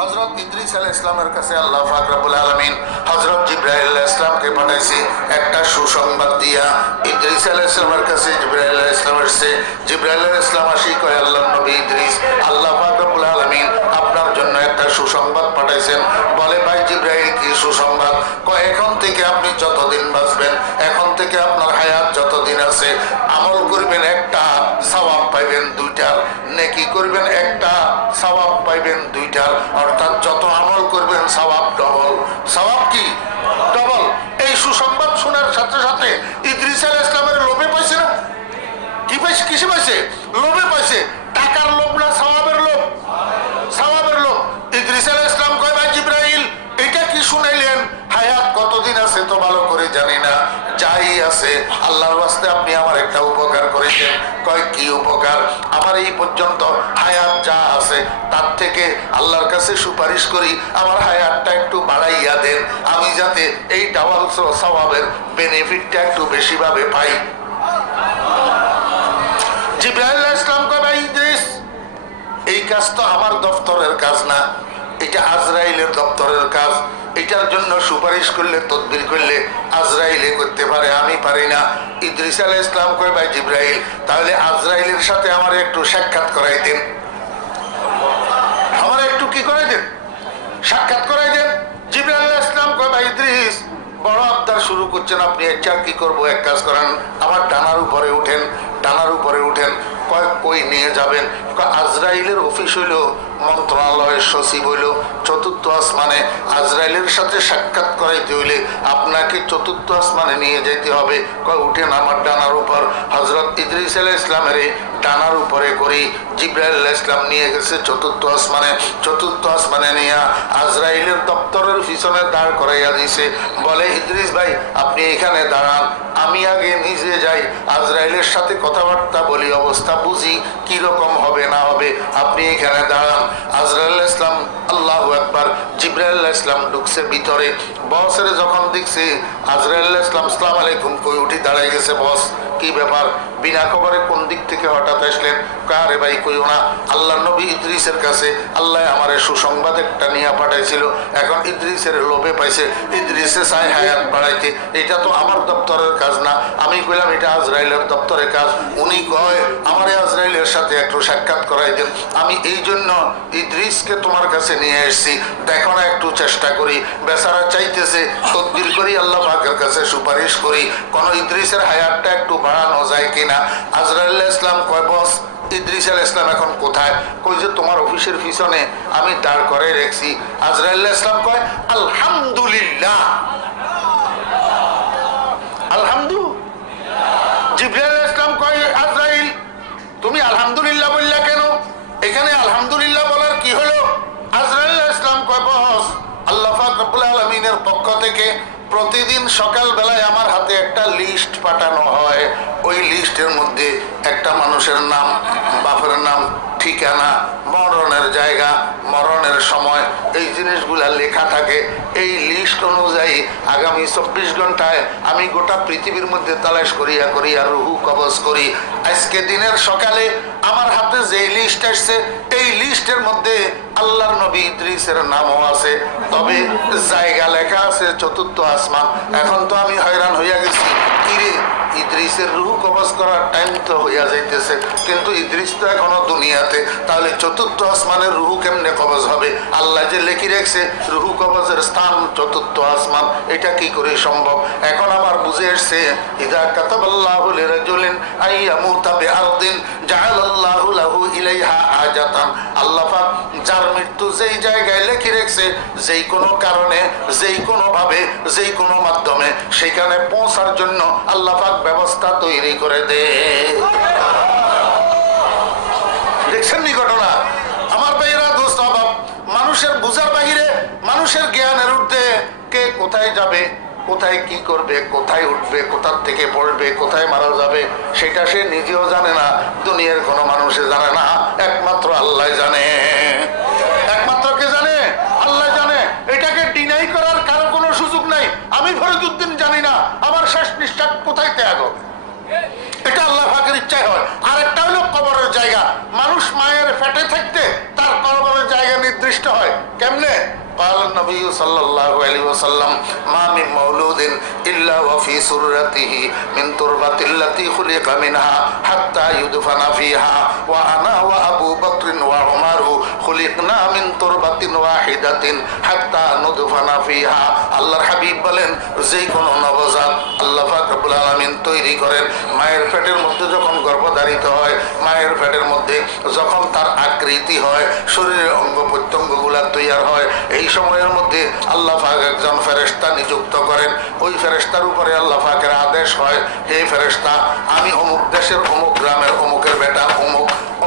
হযরত ইদ্রিস আলাইহিস সালামের কাছে আল্লাহ পাক রব্বুল আলামিন হযরত জিবরাইল আলাইহিস সালামকে পাঠাইছে একটা সুসংবাদ দিয়া। ইদ্রিস আলাইহিস সালামের কাছে জিবরাইল আলাইহিস সালাম আসছে। জিবরাইল আলাইহিস সালাম আসি কয়, আল্লাহর নবী ইদ্রিস, আল্লাহ পাক রব্বুল আলামিন আপনার জন্য একটা সুসংবাদ পাঠাইছেন। বলে, ভাই জিবরাইল, কি সুসংবাদ? কয়, এখন থেকে আপনি যতদিন বাঁচবেন, এখন থেকে আপনার হায়াত যতদিন আছে, আমল করবেন একটা, সওয়াব পাইবেন দুইটার, নেকি করবেন একটা, সওয়াব পাইবেন দুইটার। অর্থাৎ যত আমল করবেন সওয়াব ডবল। সওয়াব কি? ডবল। এই সুসংবাদ শোনার সাথে সাথে ইদ্রিস আলাইহিস সালামের লোভে পাইছে না? কি পাইছে? কিসে পাইছে? লোভে পাইছে। টাকার লোভ না সওয়াবের লোভ? সওয়াবের লোভ। ইদ্রিস আলাইহিস সালাম কয়, ভাই জিবরাইল, এটা কি শুনাইলেন? হায়াত কতদিন আছে তো ভালো করে জানি না, যাই আছে আল্লাহর ওয়াস্তে আপনি আমার একটা উপকার করেছেন। কয়, কি উপকার? আমার এই পর্যন্ত হায়াত যা আছে তার থেকে আল্লাহর কাছে সুপারিশ করি আমার হায়াতটা একটু বাড়াইয়া দেন, আমি যাতে এই ডাবল সওয়াবের বেনিফিটটা একটু বেশি ভাবে পাই। জিবরাইল আলাইহিস সালাম কয়, ভাই ইদ্রিস, এই কাজ তো আমার দপ্তরের কাজ না, এটা আজরাইলের দপ্তরের কাজ। এটার জন্য সুপারিশ করলে, তদবির করলে আজরাইলে করতে পারে, আমি পারি না। ইদ্রিস আলাইহিস সালাম কয়, ভাই জিবরাইল, তাহলে আজরাইলের সাথে আমার একটু সাক্ষাৎ করাই দেন, আমার একটু কি করাই দেন? সাক্ষাৎ করাই দেন। জিবরাইল আলাইহিস সালাম কয়, ভাই ইদ্রিস, বড় আবদার শুরু করছেন আপনি, আচ্ছা কি করবো, এক কাজ করেন, আমার ডানার উপরে উঠেন। ডানার উপরে উঠেন। কয়, কই নিয়ে যাবেন? আজরাইলের অফিস হইল মন্ত্রণালয়ের সচিব হইল চতুর্থ আসমানে। আজরাইলের সাথে সাক্ষাৎ করাইতে হইলে আপনাকে চতুর্থ আসমানে নিয়ে যেতে হবে। কয়, উঠেন আমার ডানার উপর। হযরত ইদ্রিস আলাইহিস সালামের ডানার উপরে করি জিবরাইল আলাইহিস সালাম নিয়ে গেছে চতুর্থ আসমানে। চতুর্থ আসমানে নিয়ে আজরাইলের দপ্তরের পিছনে দাঁড় করাইয়া দিছে। বলে, ইদ্রিস ভাই, আপনি এখানে দাঁড়ান, আমি আগে নিজে যাই, আজরাইলের সাথে কথাবার্তা বলি, অবস্থা বুঝি কি রকম হবে না হবে, আপনি এখানে দাঁড়ান। আজরাইল আলাইহিস সালাম, আল্লাহু আকবার, জিবরাইল আলাইহিস সালাম ঢুকছে ভিতরে। বসের যখন দেখছে আজরাইল আলাইহিস সালাম, আসসালামু আলাইকুম, কই উঠি দাঁড়াই গেছে। বস, কি ব্যাপার? বিনা খবরে কোন দিক থেকে হঠাৎ আসলেন? কারে ভাই, কইও না, আল্লাহ নবী ইদ্রিসের কাছে আল্লাহ আমার সুসংবাদ একটা নিয়ে পাঠাইছিল, এখন ইদ্রিসের লোভে পাইছে, ইদ্রিসে চাই হায়াত বাড়াইতে, এটা তো আমার দপ্তরের কাজ না। আমি কইলাম এটা আজরাইলের দপ্তরের কাজ। উনি কয়, আমার আজরাইলের সাথে একটু সাক্ষাৎ করাই দেন, আমি এই জন্য ইদ্রিসকে তোমার কাছে নিয়ে এসেছি, দেখো না একটু চেষ্টা করি। বেচারা চাইতেছে তদবির করি, আল্লাহ পাকের কাছে সুপারিশ করি, কোন ইদ্রিসের হায়াতটা একটু বাড়ানো যায় কিনা। আজরাইল আলাইহিস সালাম কয়, বস, ইদ্রিস আলাইহিস সালাম এখন কোথায়? কই যে তোমার অফিসের পিছনে আমি দাঁড় করে রেখেছি। আজরাইল আলাইহিস সালাম কয়, আলহামদুলিল্লাহ, আলহামদুলিল্লাহ। জিবরাইল আলাইহিস সালাম কয়, আজরাইল, তুমি আলহামদুলিল্লাহ বললা কেন? এখানে আলহামদুলিল্লাহ বলার কি হলো? আজরাইল আলাইহিস সালাম কয়, বস, আল্লাহ পাক রব্বুল আলামিনের পক্ষ থেকে প্রতিদিন সকাল বেলায় আমার হাতে একটা লিস্ট পাঠানো হয়। ওই লিস্টের মধ্যে একটা মানুষের নাম, বাপের নাম, ঠিকানা, মরণের জায়গা, মরণের সময়, এই জিনিসগুলা লেখা থাকে। এই লিস্ট অনুযায়ী আগামী 24 ঘন্টায় আমি গোটা পৃথিবীর মধ্যে তালাশ করিয়া করিয়া রুহু কবজ করি। আজকে দিনের সকালে আমার হাতে যে লিস্ট আসছে, এই লিস্টের মধ্যে আল্লাহর নবী ইদ্রিসের নামও আছে, তবে জায়গা লেখা আছে চতুর্থ আসমান। এখন তো আমি হয়রান হইয়া গেছি, কিরে, ইদ্রিসের রুহু কবজ করার টাইম তো হইয়া যাইতেছে, কিন্তু ইদ্রিস তো এখনো দুনিয়াতে, তাহলে চতুর্থ আসমানের রুহু কেমনে কবজ হবে? আল্লাহ যে লেখি রাখছে রুহু কবজের স্থান চতুর্থ আসমান, এটা কি করে সম্ভব? এখন আমার বুঝে এসছে, ইযা কাতাবাল্লাহু লিরাজুলিন আইয়ামুতা বিআরদিন জাআলাল্লাহু লাহু ইলাইহা আজাতান। আল্লাহ পাক যার মৃত্যু যেই জায়গায় লেখি রাখছে, যেই কোনো কারণে, যেই কোনো ভাবে, যেই কোনো মাধ্যমে সেখানে পৌঁছার জন্য আল্লাহ পাক ব্যবস্থা তৈরি করে দে। দেখছেন নি ঘটনা? আমার ভাইয়েরা, দোস্ত বাপ, মানুষের বুঝার বাহিরে, মানুষের জ্ঞানের ঊর্ধ্বে কে কোথায় যাবে, কোথায় কি করবে, কোথায় উঠবে, কোথার থেকে পড়বে, কোথায় মারা যাবে, সেটা সে নিজেও জানে না, দুনিয়ার কোনো মানুষে জানে না, একমাত্র আল্লাহ জানে। একমাত্র কে জানে? আল্লাহ জানে। এটাকে ডিনাই করার কারো কোনো সুযোগ নাই। আমি ফরিদউদ্দিন জানি না আমার শেষ নিঃশ্বাস কোথায় ত্যাগ হবে, এটা আল্লাহ পাকের ইচ্ছায় হয়। আর একটা হলো কবরের জায়গা। মানুষ মায়ের পেটে থাকতে তার কবরের জায়গা নির্দিষ্ট সৃষ্টি হয় কেমনে? قال النبي صلى الله عليه وسلم ما من مولود إلا وفي سرته من تربة التي خلق منها حتى يدفن فيها وأنا وأبو بكر وعمر خلقنا من تربة واحدة حتى ندفن فيها আল্লাহর হাবিব বলেন যে কোনো নবজাত আল্লাহ পাক রব্বুল আলামিন তৈরি করেন মায়ের পেটের মধ্যে যখন গর্ভধারিত হয়, মায়ের পেটের মধ্যে যখন তার আকৃতি হয়, শরীরের অঙ্গ প্রত্যঙ্গগুলা তৈরি হয়, এই সময়ের মধ্যে আল্লাহ পাক একজন ফেরেশতা নিযুক্ত করেন। ওই ফেরেশতার উপরে আল্লাহ পাকের আদেশ হয়, হে ফেরেশতা, আমি অমুক দেশের অমুক গ্রামের অমুকের বেটা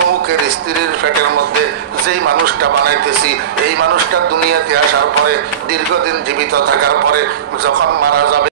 অমুকের স্ত্রীর পেটের মধ্যে যেই মানুষটা বানাইতেছি, এই মানুষটা দুনিয়াতে আসার পরে দীর্ঘদিন জীবিত থাকার পরে যখন মারা যাবে